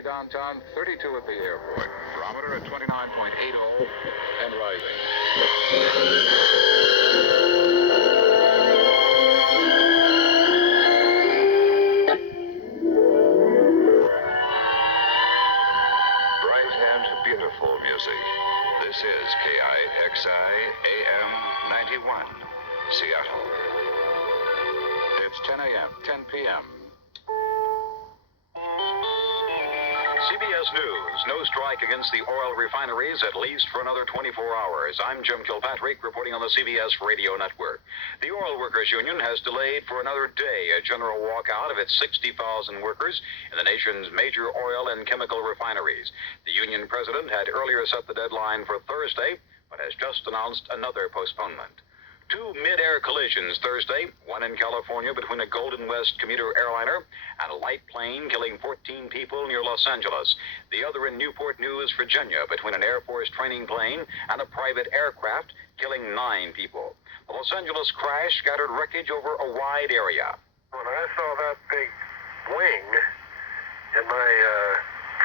Downtown, 32 at the airport. Barometer at 29.80 and rising. Bright and beautiful music. This is KIXI AM 91, Seattle. It's 10 a.m., 10 p.m. CBS News, no strike against the oil refineries at least for another 24 hours. I'm Jim Kilpatrick reporting on the CBS Radio Network. The Oil Workers Union has delayed for another day a general walkout of its 60,000 workers in the nation's major oil and chemical refineries. The union president had earlier set the deadline for Thursday, but has just announced another postponement. Two mid-air collisions Thursday, one in California between a Golden West commuter airliner and a light plane killing 14 people near Los Angeles. The other in Newport News, Virginia, between an Air Force training plane and a private aircraft, killing 9 people. The Los Angeles crash scattered wreckage over a wide area. When I saw that big wing in my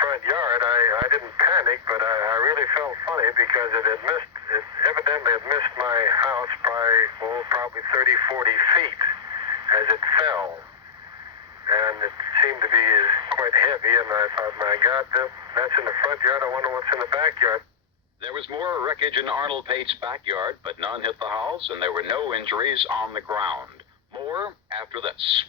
front yard, I didn't panic, but I really felt funny because it evidently had missed my house by, probably 30, 40 feet as it fell. And it seemed to be quite heavy, and I thought, my God, that's in the front yard. I wonder what's in the backyard. There was more wreckage in Arnold Pate's backyard, but none hit the house, and there were no injuries on the ground. More after this.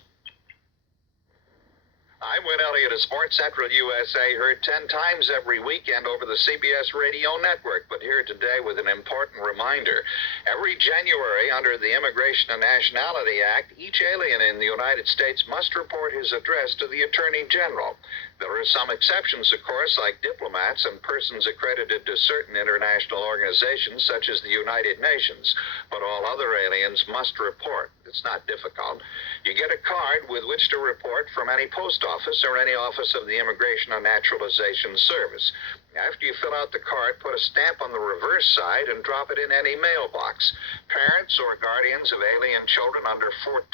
I'm Win Elliott of Sports Central USA, heard 10 times every weekend over the CBS Radio Network, but here today with an important reminder. Every January, under the Immigration and Nationality Act, each alien in the United States must report his address to the Attorney General. There are some exceptions, of course, like diplomats and persons accredited to certain international organizations, such as the United Nations, but all other aliens must report. It's not difficult. You get a card with which to report from any post office or any office of the Immigration and Naturalization Service. After you fill out the card, put a stamp on the reverse side and drop it in any mailbox. Parents or guardians of alien children under 14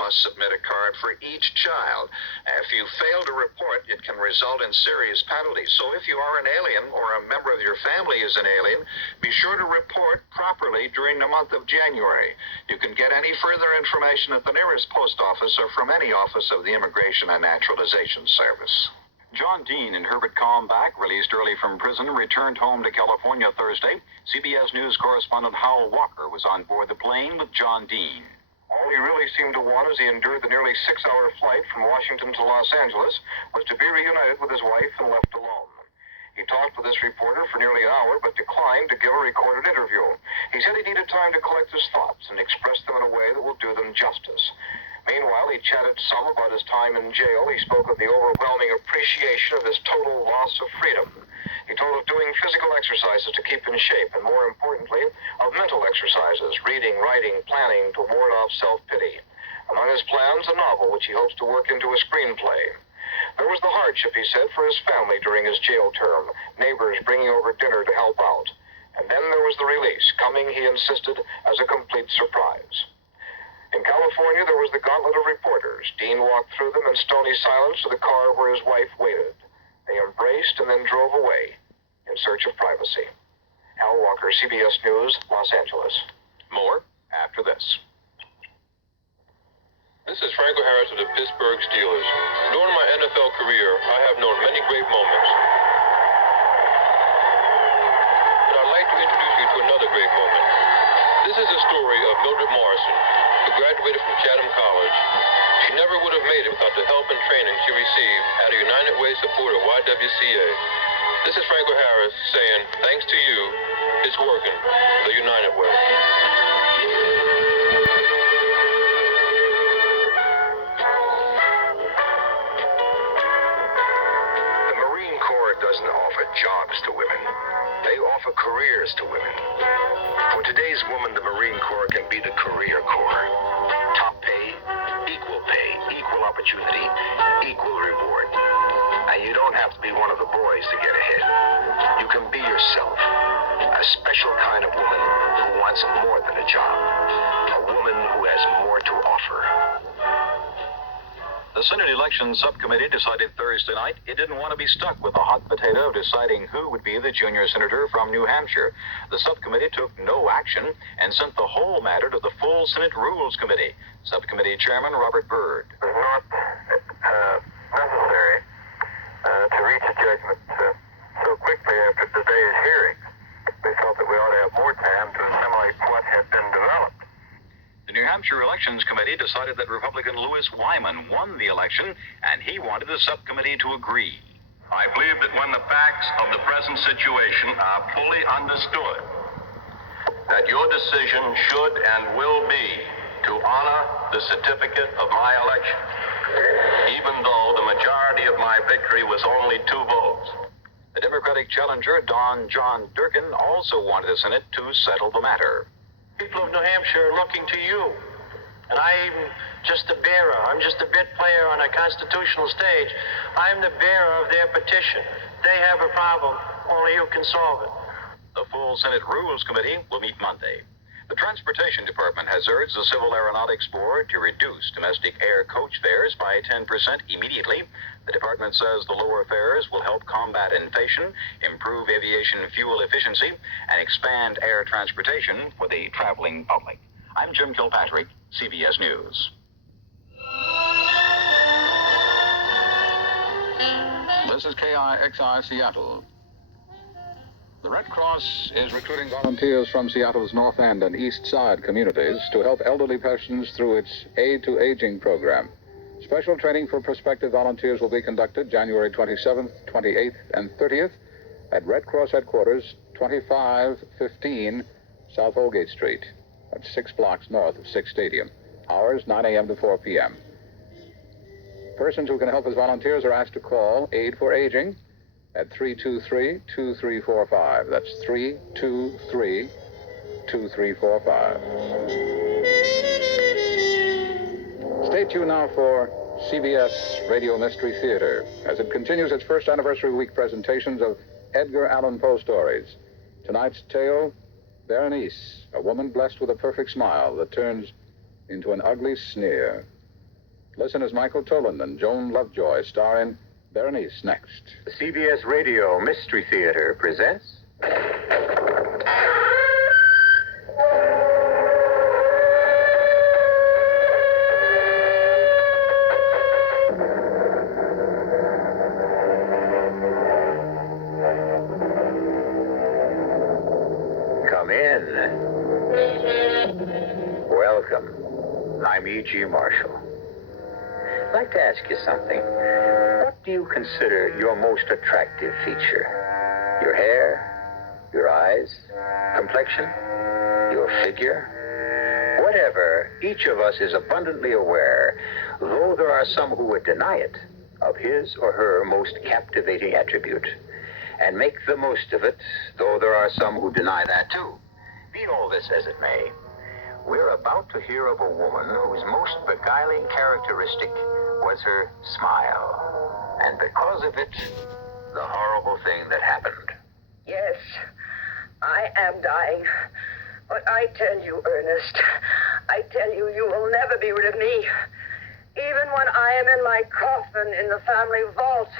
must submit a card for each child. If you fail to report, it can result in serious penalties. So if you are an alien or a member of your family is an alien, be sure to report properly during the month of January. You can get any further information at the nearest post office or from any office of the Immigration and Naturalization Service. John Dean and Herbert Kalmbach, released early from prison, returned home to California Thursday. CBS News correspondent Howell Walker was on board the plane with John Dean. All he really seemed to want as he endured the nearly 6-hour flight from Washington to Los Angeles was to be reunited with his wife and left alone. He talked with this reporter for nearly an hour, but declined to give a recorded interview. He said he needed time to collect his thoughts and express them in a way that will do them justice. Meanwhile, he chatted some about his time in jail. He spoke of the overwhelming appreciation of his total loss of freedom. He told of doing physical exercises to keep in shape, and more importantly, of mental exercises, reading, writing, planning to ward off self-pity. Among his plans, a novel which he hopes to work into a screenplay. There was the hardship, he said, for his family during his jail term, neighbors bringing over dinner to help out. And then there was the release, coming, he insisted, as a complete surprise. In California, there was the gauntlet of reporters. Dean walked through them in stony silence to the car where his wife waited. They embraced and then drove away in search of privacy. Hal Walker, CBS News, Los Angeles. More after this. This is Franco Harris of the Pittsburgh Steelers. During my NFL career, I have known many great moments. But I'd like to introduce you to another great moment. This is the story of Mildred Morrison, who graduated from Chatham College. She never would have made it without the help and training she received at a United Way supporter YWCA. This is Franco Harris saying, thanks to you, it's working, the United Way. The Marine Corps doesn't offer jobs to women. They offer careers to women. For today's woman, the Marine Corps can be the career corps. Top pay, equal opportunity, equal reward. And you don't have to be one of the boys to get ahead. You can be yourself. A special kind of woman who wants more than a job. A woman who has more to offer. The Senate Elections Subcommittee decided Thursday night it didn't want to be stuck with the hot potato of deciding who would be the junior senator from New Hampshire. The subcommittee took no action and sent the whole matter to the full Senate Rules Committee. Subcommittee Chairman Robert Byrd. It was not necessary to reach a judgment so quickly after today's hearing. We felt that we ought to have more time to assimilate what had been developed. The New Hampshire Elections Committee decided that Republican Louis Wyman won the election, and he wanted the subcommittee to agree. I believe that when the facts of the present situation are fully understood, that your decision should and will be to honor the certificate of my election, even though the majority of my victory was only 2 votes. The Democratic challenger, Don John Durkin, also wanted the Senate to settle the matter. People of New Hampshire are looking to you. And I'm just a bearer. I'm just a bit player on a constitutional stage. I'm the bearer of their petition. They have a problem. Only you can solve it. The full Senate Rules Committee will meet Monday. The Transportation Department has urged the Civil Aeronautics Board to reduce domestic air coach fares by 10% immediately. The department says the lower fares will help combat inflation, improve aviation fuel efficiency, and expand air transportation for the traveling public. I'm Jim Kilpatrick, CBS News. This is KIXI Seattle. The Red Cross is recruiting volunteers from Seattle's North End and East Side communities to help elderly persons through its Aid to Aging program. Special training for prospective volunteers will be conducted January 27th, 28th, and 30th at Red Cross Headquarters, 2515 South Holgate Street. That's 6 blocks north of 6 Stadium. Hours 9 a.m. to 4 p.m. Persons who can help as volunteers are asked to call Aid for Aging at 323-2345. That's 323-2345. Stay tuned now for CBS Radio Mystery Theater as it continues its first anniversary week presentations of Edgar Allan Poe stories. Tonight's tale, Berenice, a woman blessed with a perfect smile that turns into an ugly sneer. Listen as Michael Tolan and Joan Lovejoy star in Berenice next. The CBS Radio Mystery Theater presents... Come in. Welcome. I'm E.G. Marshall. I'd like to ask you something. What do you consider your most attractive feature? Your hair? Your eyes? Complexion? Your figure? Whatever, each of us is abundantly aware, though there are some who would deny it, of his or her most captivating attribute, and make the most of it, though there are some who deny that too. Be all this as it may, we're about to hear of a woman whose most beguiling characteristic was her smile. And because of it, the horrible thing that happened. Yes, I am dying. But I tell you, Ernest, I tell you, you will never be rid of me. Even when I am in my coffin in the family vault,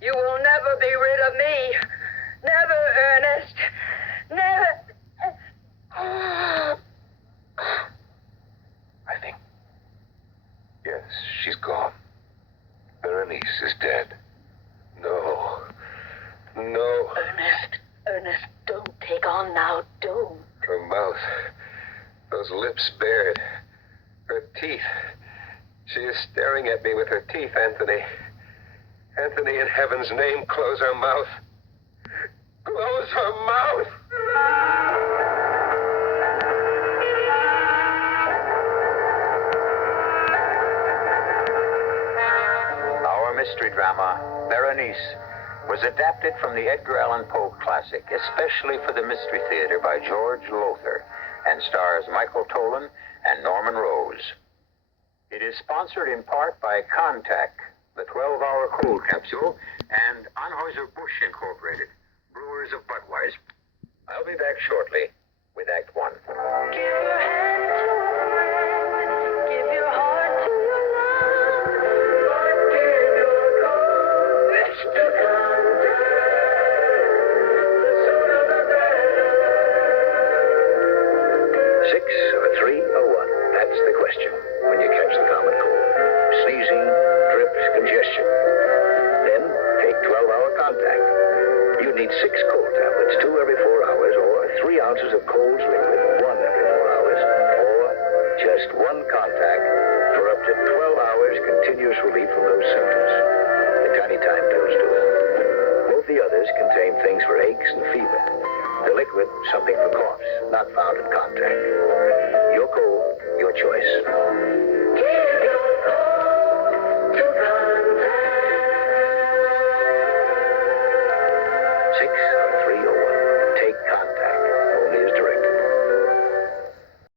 you will never be rid of me. Never, Ernest. Never. I think... Yes, she's gone. Berenice is dead. No. Ernest, don't take on now, don't. Her mouth. Those lips bared. Her teeth. She is staring at me with her teeth, Anthony. Anthony, in heaven's name, close her mouth. Close her mouth! Our mystery drama, Berenice, was adapted from the Edgar Allan Poe classic, especially for the Mystery Theater by George Lothar, and stars Michael Tolan and Norman Rose. It is sponsored in part by Contact, the 12-hour cold capsule, and Anheuser-Busch Incorporated, brewers of Budweiser. I'll be back shortly with Act One. Give your hand to a friend. Give your heart to your love. For 6 cold tablets, 2 every 4 hours, or 3 ounces of Cold's liquid, 1 every 4 hours, or just 1 contact for up to 12 hours continuous relief from those symptoms. The tiny time pills do it. Both the others contain things for aches and fever. The liquid, something for coughs, not found in contact. Your cold, your choice.